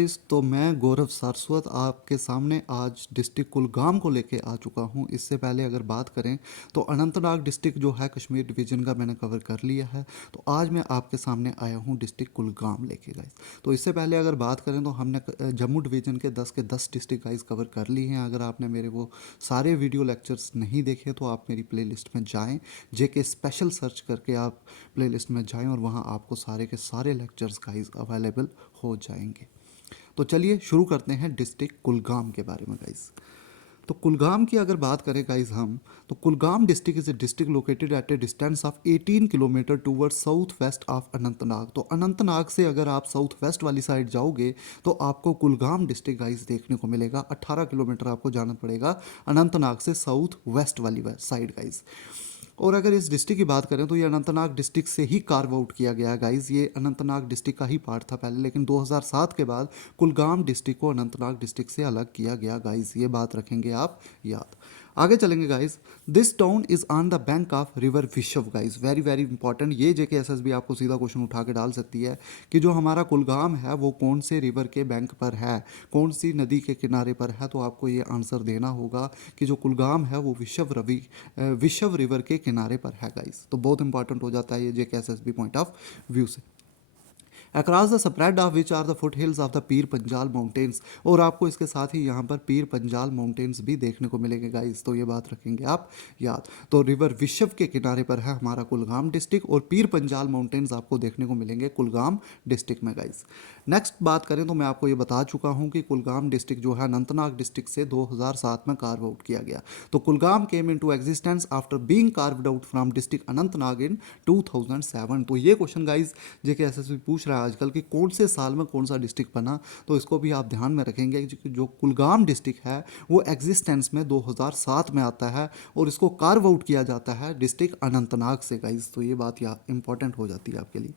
Guys, तो मैं गौरव सारस्वत आपके सामने आज डिस्ट्रिक्ट कुलगाम को लेके आ चुका हूँ। इससे पहले अगर बात करें तो अनंतनाग डिस्ट्रिक्ट जो है कश्मीर डिवीज़न का मैंने कवर कर लिया है। तो आज मैं आपके सामने आया हूँ डिस्ट्रिक्ट कुलगाम लेके गाइस। तो इससे पहले अगर बात करें तो हमने जम्मू डिवीज़न के 10 डिस्ट्रिक्ट गाइस कवर कर ली हैं। अगर आपने मेरे वो सारे वीडियो लेक्चर्स नहीं देखे तो आप मेरी प्लेलिस्ट में जाएं, जेके स्पेशल सर्च करके आप प्लेलिस्ट में जाएं और वहाँ आपको सारे के सारे लेक्चर्स गाइस अवेलेबल हो जाएंगे। तो चलिए शुरू करते हैं डिस्ट्रिक्ट कुलगाम के बारे में गाइस। तो कुलगाम की अगर बात करें गाइस हम, तो Kulgam district is a district located at A distance of 18 kilometre toward south west of Anantnag. तो अनंतनाग से अगर आप साउथ वेस्ट वाली साइड जाओगे तो आपको कुलगाम डिस्ट्रिक्ट गाइस देखने को मिलेगा। 18 किलोमीटर आपको जाना पड़ेगा अनंतनाग से साउथ वेस्ट वाली साइड गाइस। और अगर इस डिस्ट्रिक्ट की बात करें तो ये अनंतनाग डिस्ट्रिक्ट से ही कार्व आउट किया गया है गाइस। ये अनंतनाग डिस्ट्रिक्ट का ही पार्ट था पहले, लेकिन 2007 के बाद कुलगाम डिस्ट्रिक्ट को अनंतनाग डिस्ट्रिक्ट से अलग किया गया गाइस। ये बात रखेंगे आप याद। आगे चलेंगे guys. This town is on the bank of river विशव गाइस। Very very important. ये जेके एसएसबी आपको सीधा क्वेश्चन उठा के डाल सकती है कि जो हमारा कुलगाम है वो कौन से रिवर के बैंक पर है, कौन सी नदी के किनारे पर है। तो आपको ये आंसर देना होगा कि जो कुलगाम है वो विशव रिवर के किनारे पर है गाइस। तो बहुत इंपॉर्टेंट हो जाता है ये JK SSB point of view से। Across the spread of which are the foot hills of the Pir Panjal mountains. और आपको इसके साथ ही यहाँ पर पीर पंजाल माउंटेन्स भी देखने को मिलेंगे गाइस। तो ये बात रखेंगे आप याद। तो रिवर विशव के किनारे पर है हमारा कुलगाम डिस्ट्रिक्ट और पीर पंजाल माउंटेन्स आपको देखने को मिलेंगे कुलगाम डिस्ट्रिक्ट में गाइस। नेक्स्ट बात करें तो मैं आपको ये बता चुका हूँ कि कुलगाम डिस्ट्रिक्ट जो है अनंतनाग डिस्ट्रिक्ट से 2007 में कार्व आउट किया गया। तो Kulgam came into existence after being carved out from district Anantnag in 2007। तो ये क्वेश्चन गाइस जेके एसएसबी पूछ रहा है आजकल कि कौन से साल में कौन सा डिस्ट्रिक्ट बना। तो इसको भी आप ध्यान में रखेंगे कि जो कुलगाम डिस्ट्रिक्ट है वो एग्जिस्टेंस में 2007 में आता है और इसको कार्व आउट किया जाता है डिस्ट्रिक्ट अनंतनाग से गाइस। तो ये बात इंपॉर्टेंट हो जाती है आपके लिए।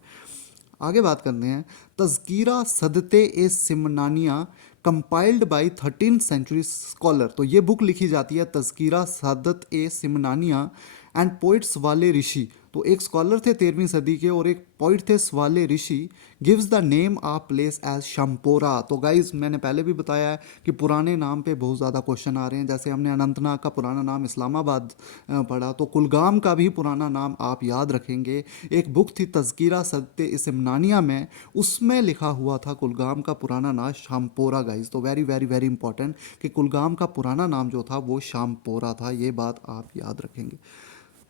आगे बात करते हैं Tazkira Sadat e Simnania compiled by 13th century scholar. तो ये बुक लिखी जाती है तज़किरा सदत ए सिमनानिया एंड पोइट्स वाले ऋषि। तो एक स्कॉलर थे 13वीं सदी के और एक पोइट थे Swale Rishi. Gives the name of place as Shampora. तो गाइज मैंने पहले भी बताया है कि पुराने नाम पे बहुत ज़्यादा क्वेश्चन आ रहे हैं। जैसे हमने अनंतनाग का पुराना नाम इस्लामाबाद पढ़ा, तो कुलगाम का भी पुराना नाम आप याद रखेंगे। एक बुक थी तज़किरा सदते इस्मनानिया में, उसमें लिखा हुआ था कुलगाम का पुराना नाम शामपोरा गाइज। तो वेरी वेरी वेरी इंपॉर्टेंट कि कुलगाम का पुराना नाम जो था वो शामपोरा था। ये बात आप याद रखेंगे।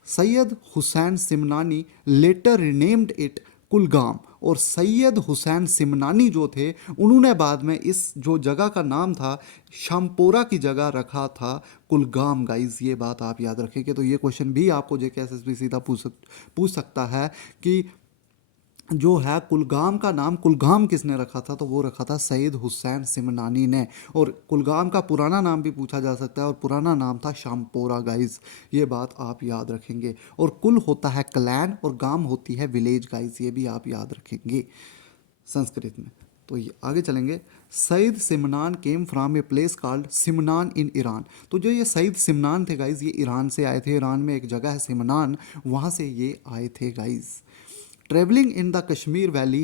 Syed Hussain Simnani later renamed it Kulgam. और सैयद हुसैन सिमनानी जो थे उन्होंने बाद में इस जो जगह का नाम था शामपोरा की जगह रखा था कुलगाम गाइज। ये बात आप याद रखेंगे। तो ये क्वेश्चन भी आपको जेके एसएसबी सीधा पूछ सकता है कि जो है कुलगाम का नाम कुलगाम किसने रखा था। तो वो रखा था सैयद हुसैन सिमनानी ने। और कुलगाम का पुराना नाम भी पूछा जा सकता है और पुराना नाम था शामपोरा गाइज। ये बात आप याद रखेंगे। और कुल होता है क्लैन और गाम होती है विलेज गाइज। ये भी आप याद रखेंगे संस्कृत में। तो ये आगे चलेंगे। Syed Simnan came from a place called Simnan in Iran. तो जो ये सईद सिमनान थे गाइज ये ईरान से आए थे। ईरान में एक जगह है सिमनान, वहाँ से ये आए थे guys. Traveling in the Kashmir Valley,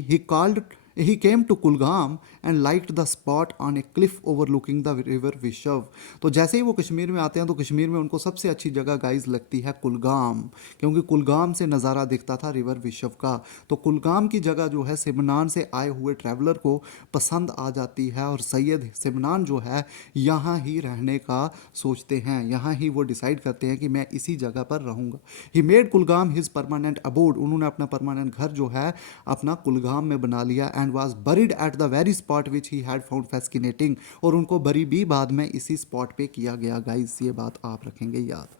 he came to Kulgam and liked the spot on a cliff overlooking the river Vishav। तो जैसे ही वो कश्मीर में आते हैं तो कश्मीर में उनको सबसे अच्छी जगह गाइज लगती है कुलगाम, क्योंकि कुलगाम से नज़ारा दिखता था रिवर विशव का। तो कुलगाम की जगह जो है सिमनान से आए हुए ट्रैवलर को पसंद आ जाती है और सैयद सिमनान जो है यहाँ ही रहने का सोचते हैं। यहाँ ही वो डिसाइड करते हैं कि मैं इसी जगह पर रहूँगा। He made Kulgam his permanent abode. उन्होंने अपना परमानेंट घर जो है अपना कुलगाम में बना लिया। And was buried at the very spot which he had found fascinating. और उनको बरी भी बाद में इसी स्पॉट पे किया गया गाइस। ये बात आप रखेंगे याद।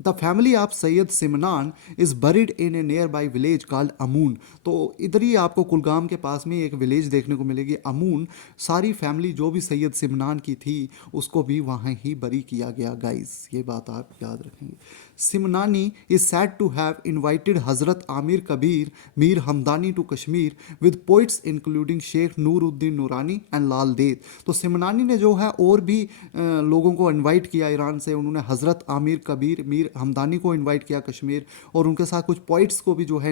The family of Syed Simnan is buried in a nearby village called Amun. तो इधर ही आपको कुलगाम के पास में एक विलेज देखने को मिलेगी अमून। सारी फैमिली जो भी सैयद सिमनान की थी उसको भी वहाँ ही बरी किया गया गाइस। ये बात आप याद रखेंगे। Simnani is said to have invited Hazrat Amir Kabir Mir Hamdani to Kashmir with poets including Sheikh Nooruddin Noorani and लाल देद। तो सिमनानी ने जो है और भी लोगों को इन्वाइट किया ईरान से। उन्होंने हज़रत आमिर कबीर मीर हमदानी को इनवाइट किया कश्मीर, और उनके साथ कुछ पॉइट्स को भी जो है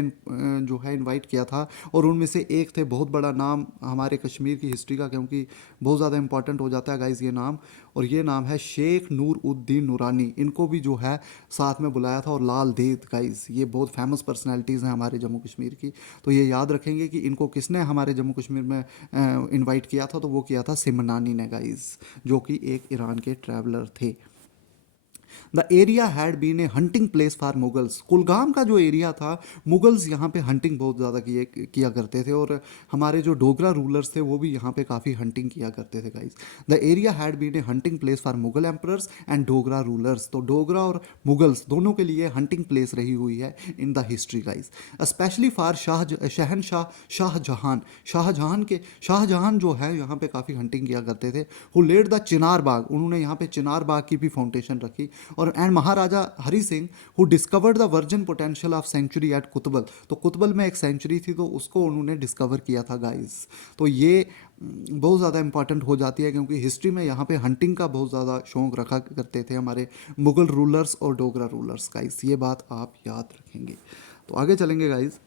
इनवाइट किया था। और उनमें से एक थे, बहुत बड़ा नाम हमारे कश्मीर की हिस्ट्री का, क्योंकि बहुत ज़्यादा इंपॉर्टेंट हो जाता है गाइज ये नाम, और ये नाम है शेख नूर उद्दीन नूरानी। इनको भी जो है साथ में बुलाया था, और लाल देद गाइज, ये बहुत फेमस पर्सनैलिटीज़ हैं हमारे जम्मू कश्मीर की। तो ये याद रखेंगे कि इनको किसने हमारे जम्मू कश्मीर में इनवाइट किया था, तो वो किया था सिमनानी ने गाइज, जो कि एक ईरान के ट्रैवलर थे। The area had been a hunting place for Mughals. Kulgam का जो एरिया था, मुगल्स यहाँ पे हंटिंग बहुत ज़्यादा किया करते थे, और हमारे जो डोगरा रूलर्स थे वो भी यहाँ पे काफ़ी हंटिंग किया करते थे guys. The area had been a hunting place for Mughal emperors and Dogra rulers. तो डोगरा और मुगल्स दोनों के लिए हंटिंग प्लेस रही हुई है in the history guys, specially for शहनशाह शाहजहान जो है यहाँ पे काफ़ी हंटिंग किया करते थे। हु लेड द चिनार बाग, उन्होंने यहाँ पे चिनार बाग की भी फाउंडेशन रखी। और and Maharaja Hari Singh who discovered the virgin potential of century at Kutbal. तो कुतबल में एक सेंचुरी थी, तो उसको उन्होंने डिस्कवर किया था गाइस। तो ये बहुत ज़्यादा इंपॉर्टेंट हो जाती है, क्योंकि हिस्ट्री में यहाँ पे हंटिंग का बहुत ज़्यादा शौक रखा करते थे हमारे मुगल रूलर्स और डोगरा रूलर्स गाइस, ये बात आप याद रखेंगे। तो आगे चलेंगे guys.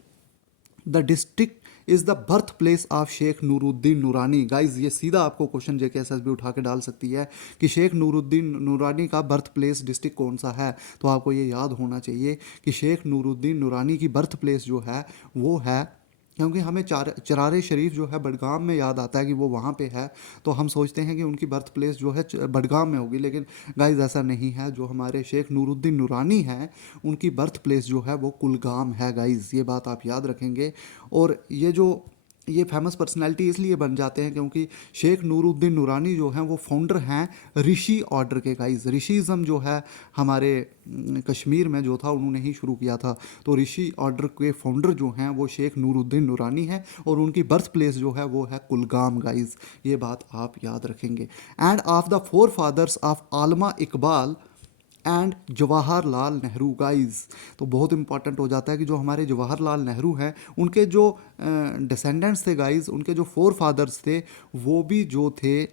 The district is the birth place of Sheikh Nooruddin Noorani. Guys ये सीधा आपको क्वेश्चन JKSSB उठा के डाल सकती है कि शेख नूरुद्दीन नूरानी का बर्थ प्लेस डिस्ट्रिक्ट कौन सा है। तो आपको ये याद होना चाहिए कि शेख नूरुद्दीन नूरानी की बर्थ प्लेस जो है वो है, क्योंकि हमें चरारे शरीफ जो है बडगाम में याद आता है कि वो वहाँ पे है, तो हम सोचते हैं कि उनकी बर्थ प्लेस जो है बडगाम में होगी, लेकिन गाइज ऐसा नहीं है। जो हमारे शेख नूरुद्दीन नूरानी हैं उनकी बर्थ प्लेस जो है वो कुलगाम है गाइज, ये बात आप याद रखेंगे। और ये फेमस पर्सनालिटी इसलिए बन जाते हैं क्योंकि शेख नूरुद्दीन नूरानी जो हैं वो फाउंडर हैं ऋषि ऑर्डर के गाइज। ऋषिज़म जो है हमारे कश्मीर में जो था उन्होंने ही शुरू किया था। तो ऋषि ऑर्डर के फाउंडर जो हैं वो शेख नूरुद्दीन नूरानी है, और उनकी बर्थ प्लेस जो है वो है कुलगाम गाइज, ये बात आप याद रखेंगे। And of the four fathers of Allama Iqbal and Jawaharlal Nehru guys. तो बहुत इंपॉर्टेंट हो जाता है कि जो हमारे जवाहरलाल नेहरू हैं उनके जो डिसेंडेंट्स थे गाइज, उनके जो फोर फादर्स थे वो भी जो थे,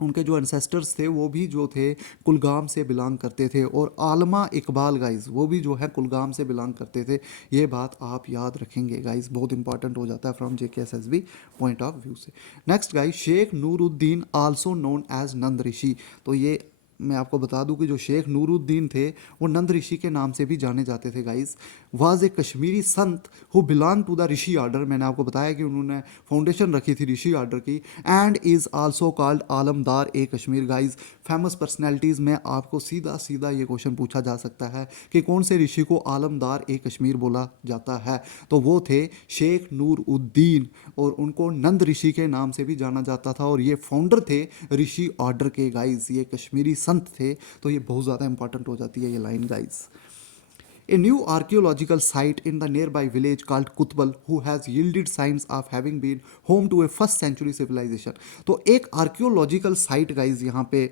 उनके जो एंसेस्टर्स थे वो भी जो थे कुलगाम से बिलोंग करते थे। और आलमा इकबाल गाइज वो भी जो है कुलगाम से बिलोंग करते थे, ये बात आप याद रखेंगे गाइज, बहुत इंपॉर्टेंट हो जाता है from JKSSB point of view से। Next guys, Sheikh Nuruddin also known as Nund Rishi. तो ये मैं आपको बता दूं कि जो शेख नूरुद्दीन थे वो नंद ऋषि के नाम से भी जाने जाते थे गाइज। वाज ए कश्मीरी संत who belong to the Rishi order. मैंने आपको बताया कि उन्होंने फाउंडेशन रखी थी ऋषि ऑर्डर की। And is also called Alamdar e Kashmir guys. Famous personalities में आपको सीधा सीधा ये क्वेश्चन पूछा जा सकता है कि कौन से ऋषि को आलमदार ए कश्मीर बोला जाता है। तो वो थे शेख नूर उद्दीन, और उनको नंद ऋषि के नाम से भी जाना जाता था, और ये फाउंडर थे ऋषि ऑर्डर के गाइज, ये कश्मीरी संत थे। तो ये बहुत ज़्यादा इंपॉर्टेंट हो जाती है ये line guys. A new archaeological site in the nearby village called Kutbal, who has yielded signs of having been home to a first century civilization। तो एक आर्कियोलॉजिकल साइट गाइज यहाँ पे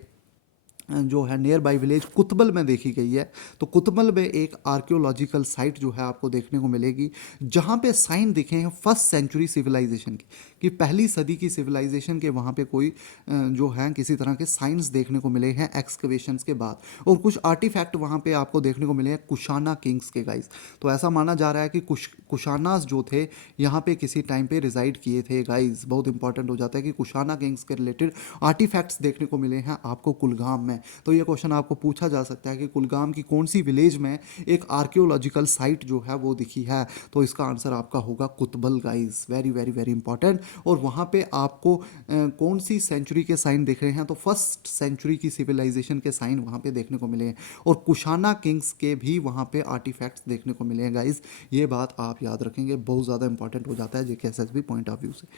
जो है नियर बाई विलेज कुतबल में देखी गई है। तो कुतबल में एक आर्कियोलॉजिकल साइट जो है आपको देखने को मिलेगी, जहाँ पे साइन दिखे हैं फर्स्ट सेंचुरी सिविलाइजेशन की, कि पहली सदी की सिविलाइजेशन के वहाँ पे कोई जो है किसी तरह के साइंस देखने को मिले हैं एक्सकवेशंस के बाद। और कुछ आर्टिफैक्ट वहाँ पे आपको देखने को मिले हैं कुशाना किंग्स के गाइज। तो ऐसा माना जा रहा है कि कुशानास जो थे यहाँ पे किसी टाइम पे रिजाइड किए थे गाइज। बहुत इंपॉर्टेंट हो जाता है कि कुशाना किंग्स के रिलेटेड आर्टिफैक्ट्स देखने को मिले हैं आपको कुलगाम में। तो ये क्वेश्चन आपको पूछा जा सकता है कि कुलगाम की कौन सी विलेज में एक आर्कियोलॉजिकल साइट जो है वो दिखी है। तो इसका आंसर आपका होगा Kutbal guys. Very very very important. और वहाँ पे आपको कौन सी सेंचुरी के साइन दिख रहे हैं, तो फर्स्ट सेंचुरी की सिविलाइजेशन के साइन वहाँ पे देखने को मिले हैं, और कुशाना किंग्स के भी वहाँ पे आर्टिफैक्ट्स देखने को मिले हैं गाइज। ये बात आप याद रखेंगे, बहुत ज़्यादा इंपॉर्टेंट हो जाता है JKSSB पॉइंट ऑफ व्यू से।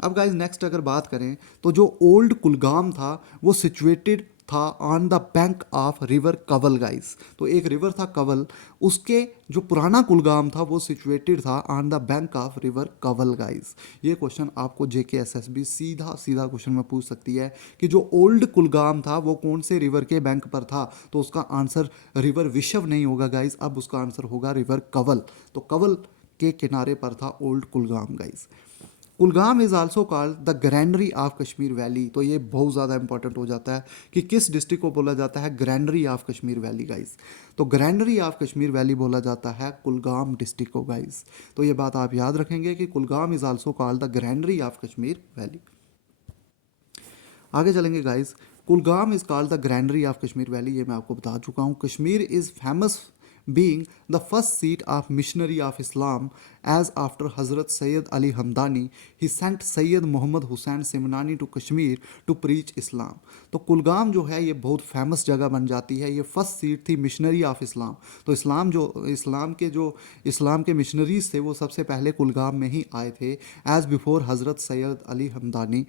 अब गाइज नेक्स्ट अगर बात करें तो जो ओल्ड कुलगाम था वो सिचुएटेड था on the bank of river Kawal guys. तो एक रिवर था कवल, उसके जो पुराना कुलगाम था वो सिचुएटेड था on the bank of river Kawal guys. ये क्वेश्चन आपको JKSSB सीधा सीधा क्वेश्चन में पूछ सकती है कि जो ओल्ड कुलगाम था वो कौन से रिवर के बैंक पर था। तो उसका आंसर रिवर विशव नहीं होगा गाइज, अब उसका आंसर होगा रिवर कवल। तो कवल के किनारे पर था old Kulgam guys. Kulgam is also called the granary of Kashmir valley. तो ये बहुत ज़्यादा इंपॉर्टेंट हो जाता है कि किस डिस्ट्रिक्ट को बोला जाता है ग्रैंडरी ऑफ कश्मीर वैली गाइस। तो ग्रैंडरी ऑफ कश्मीर वैली बोला जाता है कुलगाम डिस्ट्रिक्ट को गाइस। तो ये बात आप याद रखेंगे कि Kulgam is also called the granary of Kashmir valley. आगे चलेंगे guys. Kulgam is called the granary of Kashmir valley, ये मैं आपको बता चुका हूँ। Kashmir is famous being the first seat of missionary of Islam, as after Hazrat Sayyid Ali Hamdani, he sent Sayyid Muhammad Hussain Simnani to Kashmir to preach Islam। तो कुलगाम जो है ये बहुत फेमस जगह बन जाती है। ये फर्स्ट सीट थी मिशनरी ऑफ इस्लाम। तो इस्लाम के मिशनरीज थे वो सबसे पहले कुलगाम में ही आए थे। As before Hazrat Syed Ali Hamdani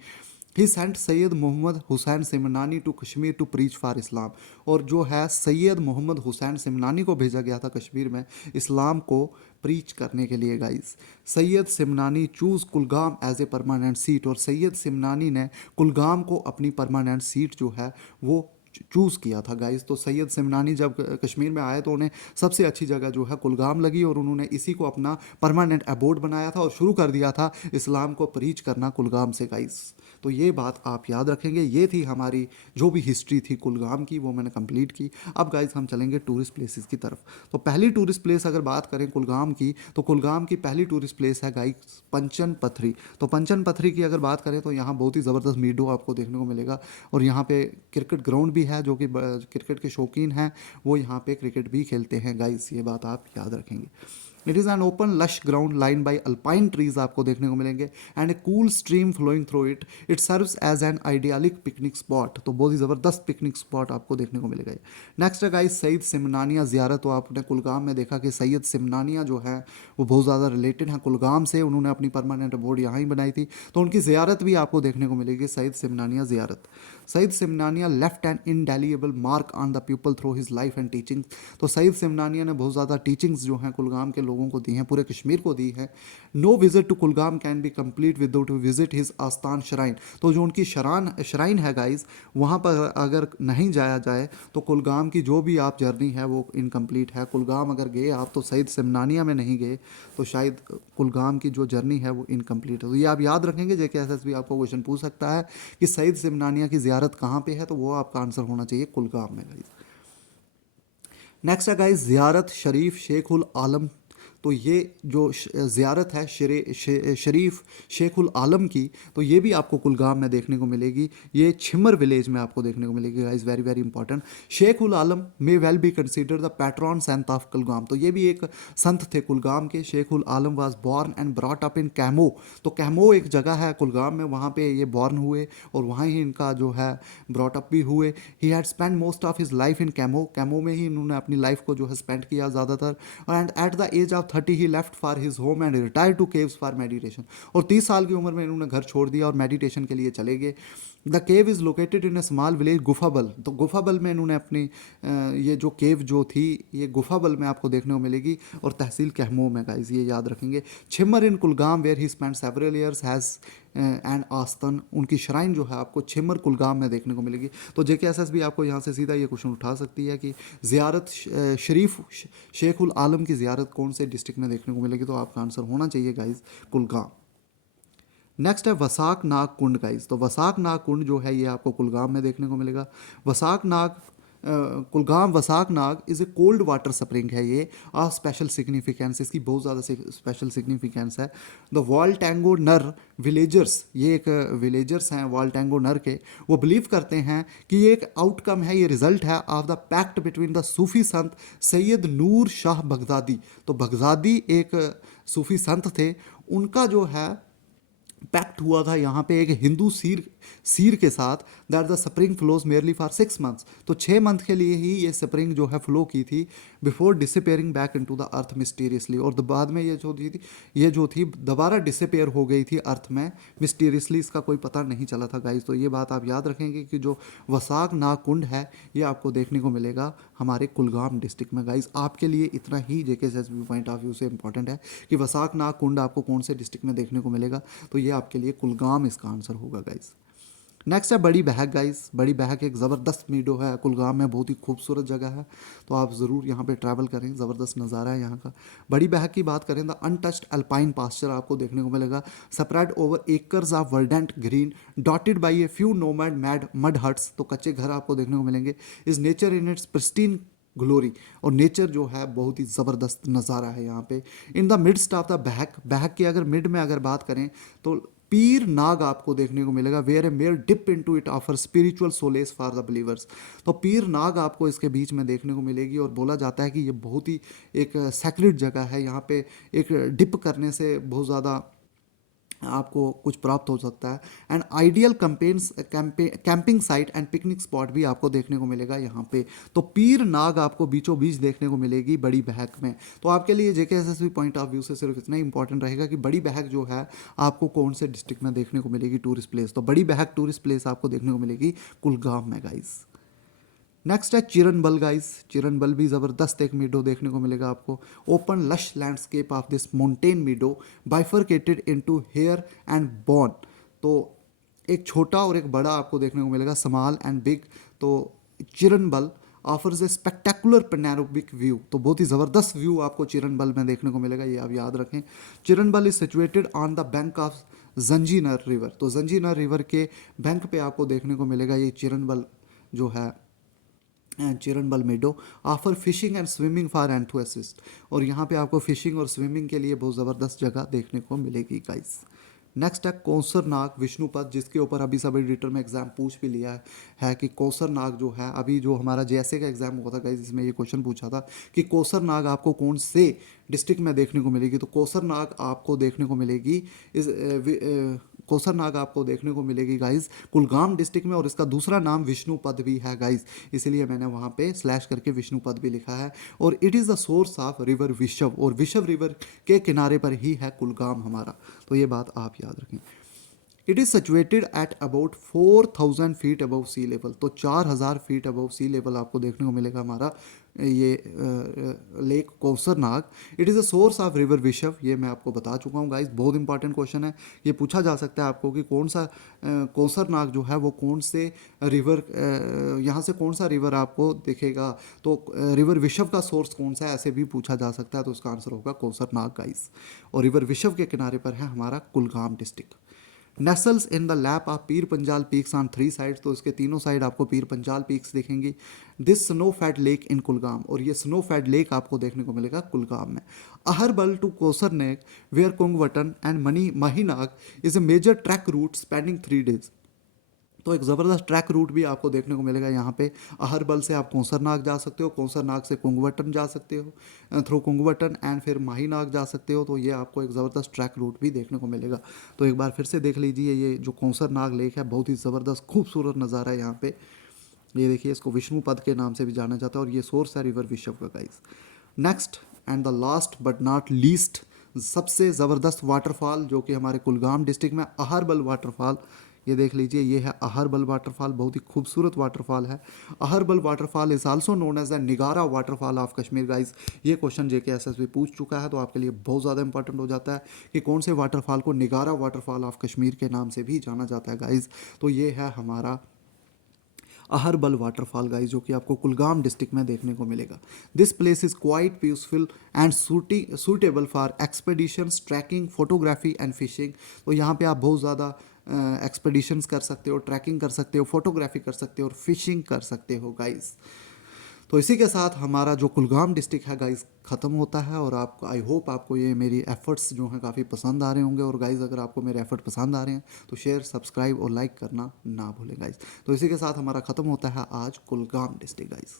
he sent Syed Mohammad Hussain Simnani to Kashmir to preach for Islam. और जो है सैयद मोहम्मद हुसैन सिमनानी को भेजा गया था कश्मीर में इस्लाम को प्रीच करने के लिए guys. Syed Simnani choose Kulgam as a permanent seat, और सैयद सिमनानी ने कुलगाम को अपनी परमानेंट सीट जो है वो चूज़ किया था गाइस। तो सैयद सिमनानी जब कश्मीर में आए तो उन्हें सबसे अच्छी जगह जो है कुलगाम लगी, और उन्होंने इसी को अपना परमानेंट अबोर्ड बनाया था और शुरू कर दिया था इस्लाम को प्रीच करना कुलगाम से गाइस। तो ये बात आप याद रखेंगे। ये थी हमारी जो भी हिस्ट्री थी कुलगाम की, वो मैंने कंप्लीट की। अब गाइस हम चलेंगे टूरिस्ट प्लेसेस की तरफ। तो पहली टूरिस्ट प्लेस अगर बात करें कुलगाम की, तो कुलगाम की पहली टूरिस्ट प्लेस है गाइस पंचन पथरी। तो पंचन पथरी की अगर बात करें तो यहाँ बहुत ही ज़बरदस्त मीडो आपको देखने को मिलेगा, और यहाँ पे क्रिकेट ग्राउंड भी है। जो कि क्रिकेट के शौकीन हैं वो यहाँ पे क्रिकेट भी खेलते हैं गाइस, ये बात आप याद रखेंगे। It is an open lush ground line by alpine trees आपको देखने को मिलेंगे, and a cool stream flowing through it. It serves as an idyllic picnic spot. तो बहुत ही ज़बरदस्त पिकनिक स्पॉट आपको देखने को मिलेगा। नेक्स्ट है गाइस सैयद सिमनानिया ज़ियारत। तो आपने कुलगाम में देखा कि सैयद सिमनानिया जो है वो बहुत ज़्यादा रिलेटेड हैं कुलगाम से। उन्होंने अपनी परमानेंट अबोर्ड यहाँ ही बनाई थी, तो उनकी ज़ियारत भी आपको देखने को मिलेगी, Syed Simnania Ziarat. Syed Simnania left an indelible mark on the people through his life and teachings. तो सैयद सिमनानिया ने बहुत ज़्यादा टीचिंग्स जो हैं कुलगाम के लोगों को दी हैं, पूरे कश्मीर को दी है। No visit to Kulgam can be complete without visit his Asthan shrine. तो जो उनकी श्राइन है गाइज, वहाँ पर अगर नहीं जाया जाए तो कुलगाम की जो भी आप जर्नी है वो इनकम्प्लीट है। कुलगाम अगर गए आप तो सैयद सिमनानिया में नहीं गए तो शायद कुलगाम की जो जर्नी है वो इनकम्प्लीट है। तो ये आप याद रखेंगे, JKSS भी आपको क्वेश्चन पूछ सकता है कि सैयद सिमनानिया की ज़ियारत कहाँ पे है, तो वो आपका आंसर होना चाहिए कुलगाम में गाइज। नेक्स्ट है गाइस ज़ियारत शरीफ शेख उल आलम। तो ये जो ज़ियारत है शरीफ शेख उल आलम की, तो ये भी आपको कुलगाम में देखने को मिलेगी। ये छिमर विलेज में आपको देखने को मिलेगी guys, very very important. Sheikh ul Alam may well be consider the patron saint of Kulgam. तो ये भी एक संत थे कुलगाम के। Sheikh ul Alam was born and brought up in Kaimoh. तो कैमो एक जगह है कुलगाम में, वहाँ पे ये बॉर्न हुए और वहाँ ही इनका जो है ब्रॉट अप भी हुए। He had spend most of his life in camo. Camo में ही इन्होंने अपनी लाइफ को जो है स्पेंड किया ज़्यादातर। And at the age of 30 he left for his home and retire to caves for meditation. और 30 साल की उम्र में इन्होंने घर छोड़ दिया और मेडिटेशन के लिए चले गए। The cave is located in a small village Gufabal. तो गुफाबल में इन्होंने अपनी ये जो केव जो थी ये गुफाबल में आपको देखने को मिलेगी, और तहसील कहमो में गाइस, ये याद रखेंगे। Chimer in Kulgam where he spend several years has and Asthan. उनकी श्राइन जो है आपको छिमर कुलगाम में देखने को मिलेगी। तो JKSS भी आपको यहाँ से सीधा ये क्वेश्चन उठा सकती है कि ज़ियारत शरीफ शेख उल आलम की ज़ियारत कौन से डिस्ट्रिक्ट में देखने को मिलेगी, तो आपका आंसर होना चाहिए गाइस कुलगाम। नेक्स्ट है वसाक नाग कुंड गाइस। तो वसाक नाग कुंड जो है ये आपको कुलगाम में देखने को मिलेगा। वसाक Nag Kulgam Vasak Nag is a cold water spring है। ये आ स्पेशल सिग्निफिकेंस, इसकी बहुत ज़्यादा स्पेशल सिग्निफिकेंस है। द वॉल टैंगो नर विलेजर्स, ये एक विलेजर्स हैं वॉल टैंगो नर के, वो बिलीव करते हैं कि ये एक आउटकम है, ये रिजल्ट है of the pact between the Sufi संत सैयद नूर शाह बगदादी। तो बगदादी एक सूफी संत थे, उनका जो है पैक्ट हुआ था यहाँ पे एक हिंदू सीर के साथ, that the spring flows merely for 6 months. तो 6 मंथ के लिए ही ये स्प्रिंग जो है फ्लो की थी before disappearing back into the earth mysteriously. और बाद में ये जो थी दोबारा डिसअपेयर हो गई थी अर्थ में मिस्टीरियसली, इसका कोई पता नहीं चला था गाइस। तो ये बात आप याद रखेंगे कि जो वसाक नाग कुंड है ये आपको देखने को मिलेगा हमारे कुलगाम डिस्ट्रिक्ट में गाइस। आपके लिए इतना ही JKSS पॉइंट ऑफ व्यू से इंपॉर्टेंट है कि वसाक नाग कुंड आपको कौन से डिस्ट्रिक्ट में देखने को मिलेगा, तो ये आपके लिए कुलगाम इसका आंसर होगा गाइस। नेक्स्ट है बड़ी बहक गाइस। बड़ी बहक एक ज़बरदस्त मीडो है कुलगाम में, बहुत ही खूबसूरत जगह है, तो आप ज़रूर यहाँ पे ट्रैवल करें, ज़बरदस्त नज़ारा है यहाँ का। बड़ी बहक की बात करें तो अनटच्ड अल्पाइन पास्चर आपको देखने को मिलेगा, spread over acres of verdant green, dotted by a few nomad mad mud huts, तो कच्चे घर आपको देखने को मिलेंगे। इस nature in its pristine glory, और नेचर जो है बहुत ही ज़बरदस्त नज़ारा है यहाँ पे। In the midst of the Bahak, Bahak की अगर मिड में अगर बात करें तो पीर नाग आपको देखने को मिलेगा, where a mere dip into it offer spiritual solace for the believers. तो पीर नाग आपको इसके बीच में देखने को मिलेगी, और बोला जाता है कि ये बहुत ही एक सैक्रेड जगह है, यहाँ पे एक डिप करने से बहुत ज़्यादा आपको कुछ प्राप्त हो सकता है। And ideal camping site and picnic spot भी आपको देखने को मिलेगा यहाँ पे। तो पीर नाग आपको बीचों बीच देखने को मिलेगी बड़ी बहक में। तो आपके लिए जेकेएसएसबी पॉइंट ऑफ व्यू से सिर्फ इतना ही इंपॉर्टेंट रहेगा कि बड़ी बहक जो है आपको कौन से डिस्ट्रिक्ट में देखने को मिलेगी टूरिस्ट प्लेस। तो बड़ी बहक टूरिस्ट प्लेस आपको देखने को मिलेगी कुलगाम में गाइस। नेक्स्ट है चिरनबल गाइस। चिरनबल भी ज़बरदस्त एक मीडो देखने को मिलेगा आपको। Open lush landscape of this mountain meadow bifurcated into Heyar and Bon. तो एक छोटा और एक बड़ा आपको देखने को मिलेगा, स्मॉल एंड बिग। तो Chiranbal offers a spectacular panoramic view, तो बहुत ही ज़बरदस्त व्यू आपको चिरनबल में देखने को मिलेगा, ये आप याद रखें। Chiranbal is situated on the bank of Janjinar river, तो जंजीनर रिवर के बैंक पे आपको देखने को मिलेगा ये चिरनबल जो है Chiranbal meadow. Offer fishing and swimming for enthusiast, और यहाँ पे आपको फिशिंग और स्विमिंग के लिए बहुत ज़बरदस्त जगह देखने को मिलेगी गाइस। नेक्स्ट है कौसर नाग विष्णुपद, जिसके ऊपर अभी सब एडिटर में एग्जाम पूछ भी लिया है कि कौसर नाग जो है, अभी जो हमारा जैसे का एग्जाम हुआ था गाइस, जिसमें ये क्वेश्चन पूछा था कि कौसर नाग आपको कौन से डिस्ट्रिक्ट में देखने को मिलेगी। तो कौसर नाग आपको देखने को मिलेगी कौसर नाग आपको देखने को मिलेगी गाइस कुलगाम डिस्ट्रिक्ट में, और इसका दूसरा नाम विष्णुपद भी है गाइस, इसलिए मैंने वहाँ पे स्लैश करके विष्णुपद भी लिखा है। और it is the source of river विशव, और विशव रिवर के किनारे पर ही है कुलगाम हमारा, तो ये बात आप याद रखें। It is situated at about 4000 feet above sea level, तो 4000 फीट अबव सी लेवल आपको देखने को मिलेगा हमारा ये lake Kausar Nag. It is a source of river विशव, ये मैं आपको बता चुका हूँ गाइस, बहुत इंपॉर्टेंट क्वेश्चन है। ये पूछा जा सकता है आपको कि कौन सा कौसर नाग जो है वो कौन से रिवर, यहाँ से कौन सा रिवर आपको दिखेगा, तो रिवर विशव का सोर्स कौन सा है, ऐसे भी पूछा जा सकता है। तो उसका आंसर होगा कौसर नाग गाइस, और रिवर विशव के किनारे पर है हमारा Kulgam district. Nestles in the lap of Pir Panjal peaks on 3 side, तो इसके तीनों साइड आपको पीर पंजाल पीक्स दिखेंगी। This snow fat lake in Kulgam, और ये स्नो फैट लेक आपको देखने को मिलेगा कुलगाम में। Aharbal to Kousar Nag where Kungwattan and मनी Mahinag is a major trek route spending 3 days, तो एक ज़बरदस्त ट्रैक रूट भी आपको देखने को मिलेगा यहाँ पे। अहरबल से आप कौसरनाग जा सकते हो, कौसरनाग से कुंगवटन जा सकते हो थ्रू कुंगवटन, एंड फिर माहीनाग जा सकते हो, तो ये आपको एक ज़बरदस्त ट्रैक रूट भी देखने को मिलेगा। तो एक बार फिर से देख लीजिए, ये जो कौसरनाग लेक है बहुत ही ज़बरदस्त खूबसूरत नज़ारा है यहाँ पे। ये देखिए, इसको विष्णुपद के नाम से भी जाना जाता है, और ये सोर्स है रिवर विशव का guys. Next and the last but not least, सबसे ज़बरदस्त वाटरफॉल जो कि हमारे कुलगाम डिस्ट्रिक्ट में अहरबल वाटरफॉल, ये देख लीजिए, ये है अहरबल वाटरफॉल, बहुत ही खूबसूरत वाटरफॉल है। Aharbal waterfall is also known as the Niagara waterfall of Kashmir guys. ये क्वेश्चन जेकेएसएसबी पूछ चुका है, तो आपके लिए बहुत ज़्यादा इंपॉर्टेंट हो जाता है कि कौन से वाटरफॉल को निगारा वाटरफॉल ऑफ कश्मीर के नाम से भी जाना जाता है गाइस। तो ये है हमारा अहरबल वाटरफॉल गाइस, जो कि आपको कुलगाम डिस्ट्रिक्ट में देखने को मिलेगा। This place is quite peaceful and suitable for expeditions, trekking, photography and fishing. तो यहाँ पे आप बहुत ज़्यादा एक्सपेडिशंस कर सकते हो, ट्रैकिंग कर सकते हो, फोटोग्राफी कर सकते हो और फिशिंग कर सकते हो गाइस। तो इसी के साथ हमारा जो कुलगाम डिस्ट्रिक्ट है गाइस ख़त्म होता है, और आपको आई होप आपको ये मेरी एफर्ट्स जो हैं काफ़ी पसंद आ रहे होंगे। और गाइस अगर आपको मेरे एफर्ट पसंद आ रहे हैं तो शेयर, सब्सक्राइब और लाइक करना ना भूलें गाइस। तो इसी के साथ हमारा ख़त्म होता है आज कुलगाम डिस्ट्रिक्ट गाइस।